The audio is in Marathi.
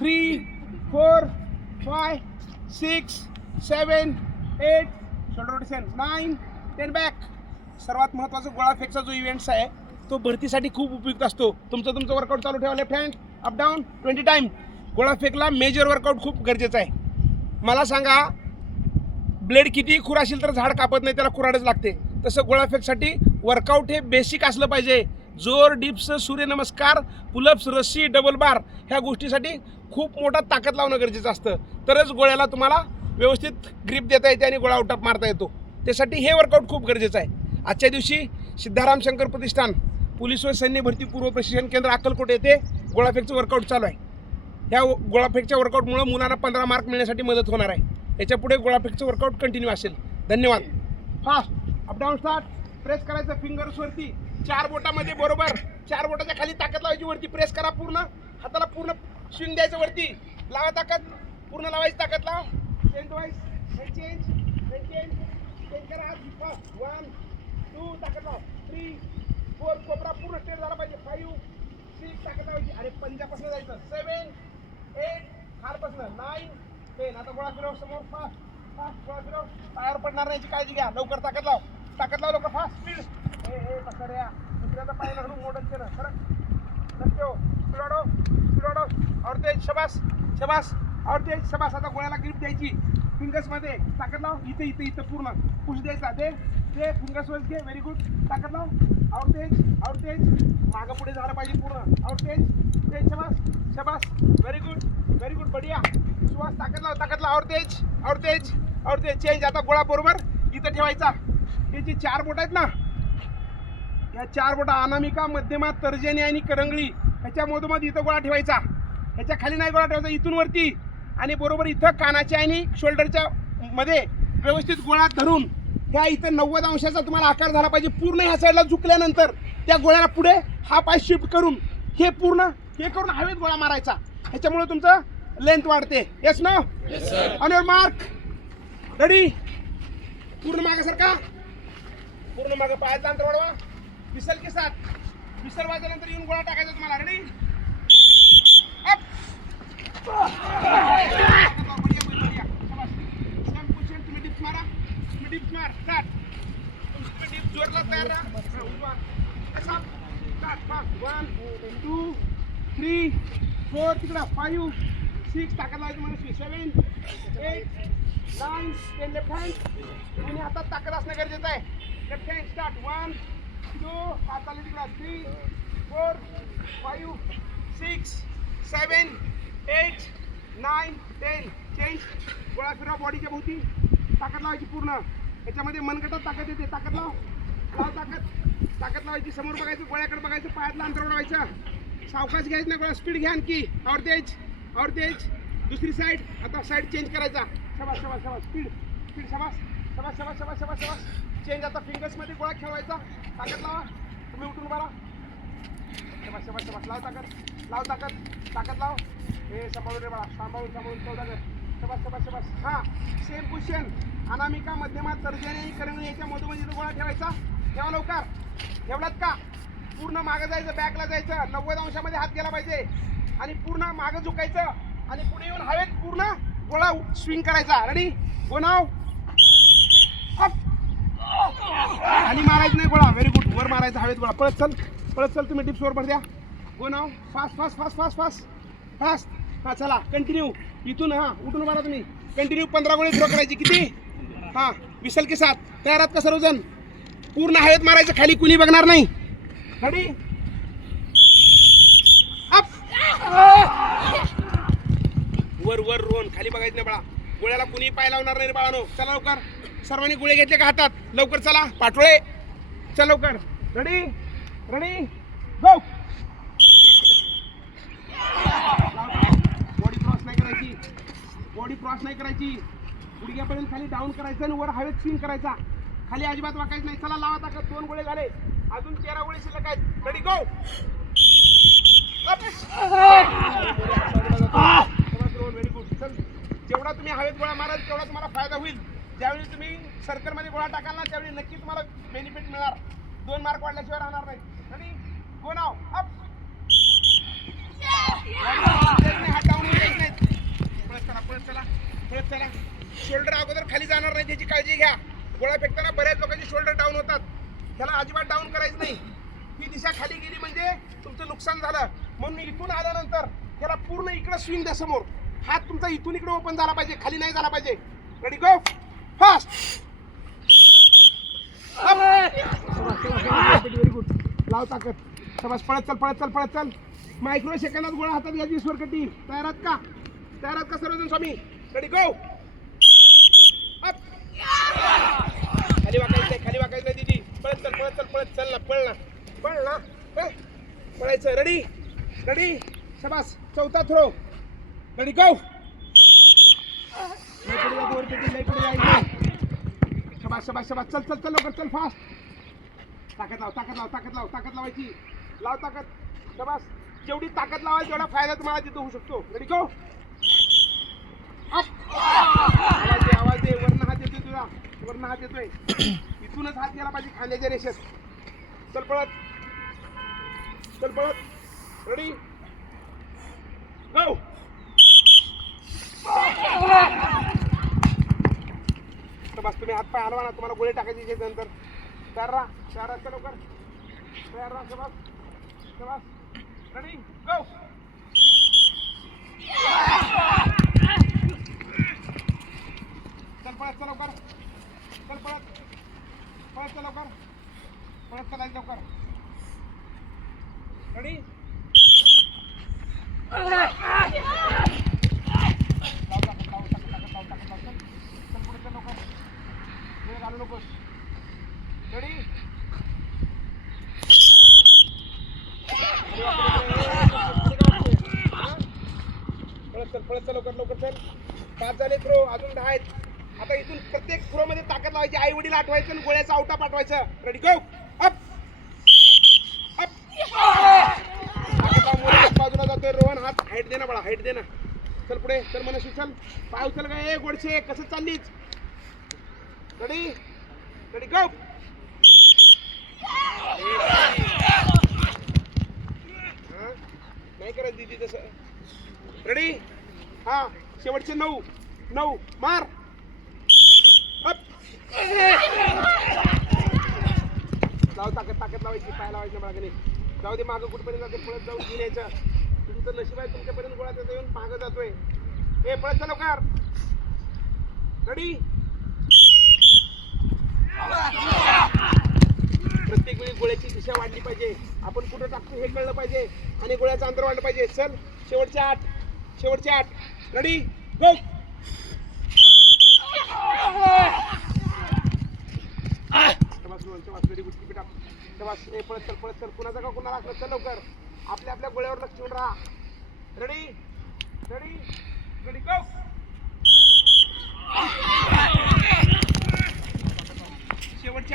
3 4 5 6 7 8 शोल्डर रोटेशन 9 10 बॅक. सर्वात महत्त्वाचा गोळाफेकचा जो इव्हेंट्स आहे तो भरतीसाठी खूप उपयुक्त असतो. तुमचं वर्कआउट चालू ठेवा. Left hand up down 20 time. गोळाफेकला मेजर वर्कआउट खूप गरजेचं आहे. मला सांगा, ब्लेड कितीही खुर असेल तर झाड कापत नाही, त्याला कुऱ्हाडच लागते. तसं गोळाफेकसाठी वर्कआउट हे बेसिक असलं पाहिजे. जोर, डिप्स, सूर्यनमस्कार, पुलअप्स, रस्सी, डबल बार ह्या गोष्टीसाठी खूप मोठा ताकद लावणं गरजेचं असतं. तरच गोळ्याला तुम्हाला व्यवस्थित ग्रिप देता येते आणि गोळा आउटअप मारता येतो. त्यासाठी हे वर्कआउट खूप गरजेचं आहे. आजच्या दिवशी सिद्धाराम शंकर प्रतिष्ठान पोलीस व सैन्य भरती पूर्व प्रशिक्षण केंद्र अक्कलकोट येथे गोळाफेकचं वर्कआउट चालू आहे. ह्या गोळाफेकच्या वर्कआउटमुळे मुलांना 15 मार्क मिळण्यासाठी मदत होणार आहे. याच्या पुढे गोळाफेकचं वर्कआउट कंटिन्यू असेल. धन्यवाद. Fast up down start. प्रेस करायचं फिंगर्सवरती. 4 बोटामध्ये बरोबर 4 बोटाच्या खाली ताकद लावायची. वरती प्रेस करा. पूर्ण हाताला पूर्ण स्विंग द्यायचं. वरती लावा ताकद. पूर्ण लावायची ताकद. लाव. चेंज वाईज चेंज करा. 1 2 ताकद लाव. 3 4 कोपरा पूर्ण स्ट्रेट झाला पाहिजे. 5 6 ताकद लावायची. अरे पंजापासून जायचं. 7 8 खालपासून 9 10. आता गोळा फिरव समोर. फास्ट गोळा फिरव. पायावर पडणार नाही याची काळजी घ्या. लवकर ताकद लाव. लवकर. Fast speed. हे पकड्या. दुसऱ्याचा पाय घालून मोडत केलं. खरं लक्ष्यो. स्पीड वाढव. और तेज. शबास. और तेज. शबास. आता गोळ्याला ग्रिप द्यायची. फिंगर्समध्ये ताकद लाव. इथं पूर्ण पुश द्यायचा. ते फिंगर्सवर घे. Very good. ताकद लाव. और तेज. मागं पुढे झालं पाहिजे पूर्ण. और तेज. शबास. Very good. बढिया. सुवास. ताकद लाव. और तेज. चेंज. आता गोळा बरोबर इथं ठेवायचा. हे जी 4 बोट आहेत ना, या 4 बोटा अनामिका, मध्यमा, तर्जनी आणि करंगळी ह्याच्या मधोमध इथं गोळा ठेवायचा. ह्याच्या खाली नाही गोळा ठेवायचा. इथून वरती आणि बरोबर इथं कानाच्या आणि शोल्डरच्या मध्ये व्यवस्थित गोळा धरून ह्या इथं 90 अंशाचा तुम्हाला आकार झाला पाहिजे. पूर्ण ह्या साईडला झुकल्यानंतर त्या गोळ्याला पुढे हा पाय शिफ्ट करून हे पूर्ण हे करून हवेत गोळा मारायचा. ह्याच्यामुळे तुमचं लेंथ वाढते. Yes no? On your mark. Ready. पूर्ण मागे सरका. पूर्ण मागे पायाचं अंतर वाढवा. विसल के साथ. विसल वाजल्यानंतर येऊन गोळा टाकायचा तुम्हाला. रेडी. अप. बढ़िया. तुम्ही डिप्स मारा. स्टार्ट. तुम्ही डिप्स जोरला तयार राहा. स्टार्ट. 1 2 3 4 तिकडा 5 6 ताकद लावायची म्हणजे 7 8 9 10. Left hand. दोन्ही हातात ताकद असणं गरजेचं आहे. Left hand. स्टार्ट. 1 2 हाताला तिकडा 3 4 5 6 7 8 9 10. चेंज. गोळा फिरवा बॉडीच्या भोवती. ताकद लावायची पूर्ण. याच्यामध्ये मनगटात ताकद येते. ताकद लाव. ताकद लावायची. समोर बघायचं. गोळ्याकडे बघायचं. पायातला अंतर वाढवायचं. सावकाश घ्यायचं नाही. गोळा स्पीड घ्या आणखी. और तेज. दुसरी साईड. आता साईड चेंज करायचा. शबास. स्पीड. शबास. चेंज. आता फिंगर्समध्ये गोळा खेळवायचा. ताकद लावा. तुम्ही उठून मारा. शबास. लाव ताकद लाव. हे सांभाळून रे बाळा. सांभाळून चौदा. शबास. हा सेम पोझिशन. अनामिका, मध्यमा, तर्जनी आणि करंगळी याच्या मधोमध गोळा ठेवायचा. ठेवा लवकर. ठेवलात का? पूर्ण मागं जायचं. बॅकला जायचं. 90 अंशामध्ये हात गेला पाहिजे आणि पूर्ण मागं झुकायचं आणि पुढे येऊन हवेत पूर्ण गोळा स्विंग करायचा. रेडी. गो नाव. खाली मारायचं नाही गोळा. Very good. वर मारायचा. हवेत गोळा. पळत चल. तुम्ही डिप्स वर द्या. गो नाव. फास्ट. हा चला कंटिन्यू. इथून उठून मारा तुम्ही. कंटिन्यू 15 गोळे थ्रो करायची. किती? विसल के साथ. तयार आहात का सर्वजण? पूर्ण हवेत मारायचं. खाली कुणी बघणार नाही. रेडी. अप. वर रोन. खाली बघायचं नाही बाळा. गोळ्याला कुणी पाय लावणार नाही बाळानो. चला लवकर. सर्वांनी गोळे घेतले का हातात? लवकर चला. पाठोळे. चल लवकर. रेडी. गो. बॉडी क्रॉस नाही करायची. गुडघ्यापर्यंत खाली डाऊन करायचं आणि वर हवेत स्विंग करायचा. खाली अजिबात वाकायचं नाही. चला लावा ताकद. 2 गोळे झाले. अजून 13 गोळे शिल्लक आहेत. रेडी. गो. Very good. चल. जेवढा तुम्ही हवेत गोळा माराल तेवढा तुम्हाला फायदा होईल. ज्यावेळी तुम्ही सर्कलमध्ये गोळा टाकाल ना त्यावेळी नक्की तुम्हाला बेनिफिट मिळणार. 2 मार्क वाढल्याशिवाय राहणार नाही. रेडी. गो नाव. अप. हात डाऊन. जाणार नाही त्याची काळजी घ्या. गोळा फेकताना बऱ्याच लोकांचे शोल्डर डाऊन होतात. ह्याला अजिबात डाऊन करायचं नाही. ही दिशा खाली गेली म्हणजे तुमचं नुकसान झालं. म्हणून इथून आल्यानंतर ह्याला पूर्ण इकडे स्विंग द्या समोर. हात तुमचा इथून इकडे ओपन झाला पाहिजे, खाली नाही झाला पाहिजे. रेडी गो फास्ट. Very good. लाव ताकद. शाबास. पळत चल पळत चल पळत चल. मायक्रो सेकंदात गोळा हातात घ्यायची स्वर टीम. तयार आहात का? तयार आहात का सर्वजण स्वामी? Ready go up. खाली वाकायचं खाली वाकायचं दीदी. पळत चल पळत चल पळत चल ना. पळ ना पळ ना पळायचं. Ready ready. शाबास. चौथा थ्रो. रेडी गो. शाबास शाबास शाबास. चल चल चल लवकर चल फास्ट. ताकद लाव ताकद लाव ताकद लाव ताकद लावायची. लाव ताकद. शाबास. जेवढी ताकद लावाल तेवढा फायदा तुम्हाला तिथं होऊ शकतो. रेडी गो. आवाज दे. वरनं हात येतोय तुझा. वरनं हात येतोय. इथूनच हात गेला पाहिजे खांद्याच्या रेषेत. चल पळत चल पळत. रेडी गो. बस तुम्ही हात पाय हलवा ना. तुम्हाला गोळी टाकायची नंतर. तयार राहा तयार राहा लवकर. तयार राहा. शाबास शाबास. रेडी गो. चल पळत चल लवकर. चल पळत पळत चल लवकर. पळत चलायचं लवकर. रेडी घालू नकोस. रेडी पळत चल लवकर लवकर चल. 5 झाले थ्रो. अजून 10 आहेत. आता इथून प्रत्येक थ्रो मध्ये ताकद लावायची. आई वडील आठवायचं आणि गोळ्याचा आवटा पाठवायचं. Ready go up up. बाजूला जातोय रोहन. हात हाईट दे ना बाळा. हाईट दे ना. चल पुढे चल. मनशी चल. पाय उचल काय गोडशे. कसं चाललीच. रेडी रेडी गो. नाही करत दीदी तसं. रेडी हा. शेवटचे 9 मार अप. लाव ताकद ताकद लावायची. पाय लावायची मागणी. जाऊ दे मागं कुठपर्यंत जाते. पळत जाऊन घेऊन यायचं. तुमचं नशीब आहे तुमच्यापर्यंत गोळा त्याचा येऊन मागं जातोय. ए पळत चल लवकर. रेडी प्रत्येक वेळी गोळ्याची दिशा वाढली पाहिजे. आपण कुठं टाकतो हे कळलं पाहिजे आणि गोळ्याचं अंतर वाढलं पाहिजे. चल शेवटचे 8 शेवटचे 8. Ready go. Very good. Keep it up. शाबास. ए पळत चल पळत चल. कुणाचा का कुणाला असलं चल लवकर. आपल्या आपल्या गोळ्यावर लक्ष ठेवून राहा. रेडी रेडी रेडी गो.